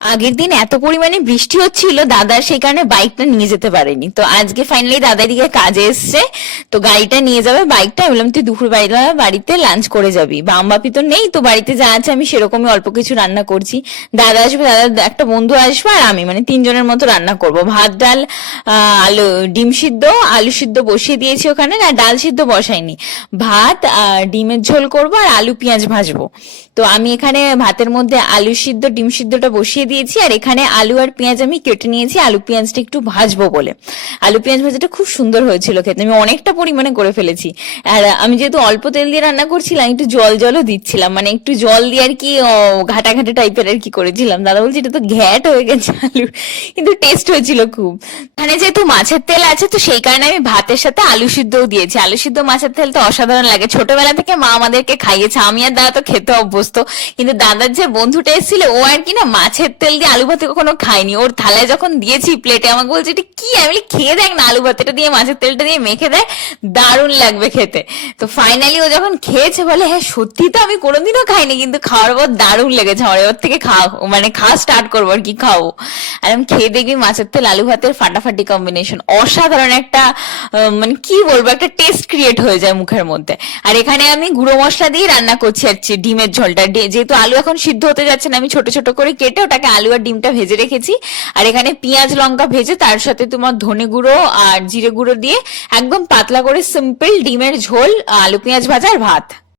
আগের দিন এত পরিমাণে বৃষ্টি হচ্ছিল, দাদা সেই কারণে বাইকটা নিয়ে যেতে পারেনি। তো আজকে ফাইনালি দাদা এদিকে কাজে এসছে, তো গাড়িটা নিয়ে যাবে, বাইকটা। আমি বললাম তুই দুপুর বাড়িতে লাঞ্চ করে যাবি, বাপি তো নেই, তো বাড়িতে যা আছে আমি সেরকমই অল্প কিছু রান্না করছি। দাদা আসবে, দাদার একটা বন্ধু আসবে, আর আমি, মানে তিনজনের মতো রান্না করব। ভাত, ডাল, আলু, ডিম সিদ্ধ, আলু সিদ্ধ বসিয়ে দিয়েছি ওখানে, আর ডাল সিদ্ধ বসাইনি। ভাত আর ডিমের ঝোল করব, আর আলু পেঁয়াজ ভাজবো। তো আমি এখানে ভাতের মধ্যে আলু সিদ্ধ ডিম সিদ্ধটা বসিয়ে দিয়েছি, আর এখানে আলু আর পেঁয়াজ আমি কেটে নিয়েছি আলু পেঁয়াজটা একটু ভাজবো বলে। আলু পেঁয়াজ ভাজাটা খুব সুন্দর হয়েছিল খেতে, আমি অনেকটা পরিমাণে করে ফেলেছি। আর আমি যেহেতু অল্প তেল দিয়ে রান্না করছিলাম, একটু জল জলও দিচ্ছিলাম, মানে একটু জল দিয়ে আর কি ঘাটা ঘাটা টাইপের আর কি করেছিলাম। দাদা বলছে এটা তো ঘ্যাট হয়ে গেছে আলু, কিন্তু টেস্ট হয়েছিল খুব। এখানে যেহেতু মাছের তেল আছে, তো সেই কারণে আমি ভাতের সাথে আলু সিদ্ধও দিয়েছি। আলু সিদ্ধ মাছের তেল তো অসাধারণ লাগে, ছোটবেলা থেকে মা আমাদেরকে খাইয়েছে, আমি আর দাদা তো খেতে অভ্যস্ত। কিন্তু দাদার যে বন্ধুটা এসেছিল, ও আর কি না মাছের তেল দিয়ে আলু ভাতে কখনো খায়নি। ওর থালায় যখন দিয়েছি প্লেটে, আমাকে বলছে এটা কি, আমি বলি, খেয়ে দেখ না, আলু ভাতেটা দিয়ে মাছের তেলটা দিয়ে মেখে দেয়, দারুণ লাগবে খেতে। তো ফাইনালি ও যখন খেয়েছে বলে হ্যাঁ সত্যি তো আমি কোনোদিনও খাইনি, কিন্তু খাওয়ার পর দারুণ লেগেছে আমার, এবার থেকে খাওয়া মানে খাওয়া স্টার্ট করবো আর কি, খাও। আর আমি খেয়ে দেখবি মাছের তেল আলু ভাতের ফাটাফাটি কম্বিনেশন, অসাধারণ একটা মানে কি বলবো, একটা টেস্ট ক্রিয়েট হয়ে যায় মুখের মধ্যে। আর এখানে আমি গুঁড়ো মশলা দিয়ে রান্না করছি আর ডিমের ঝোলটা, যেহেতু আলু এখন সিদ্ধ হতে যাচ্ছে না, আমি ছোট ছোট করে কেটে ওটাকে আলু আর ডিমটা ভেজে রেখেছি। আর এখানে পেঁয়াজ লঙ্কা ভেজে তার সাথে তোমার ধনে গুঁড়ো আর জিরে গুঁড়ো দিয়ে একদম পাতলা করে সিম্পল ডিমের ঝোল, আলু পেঁয়াজ ভাজা আর ভাত।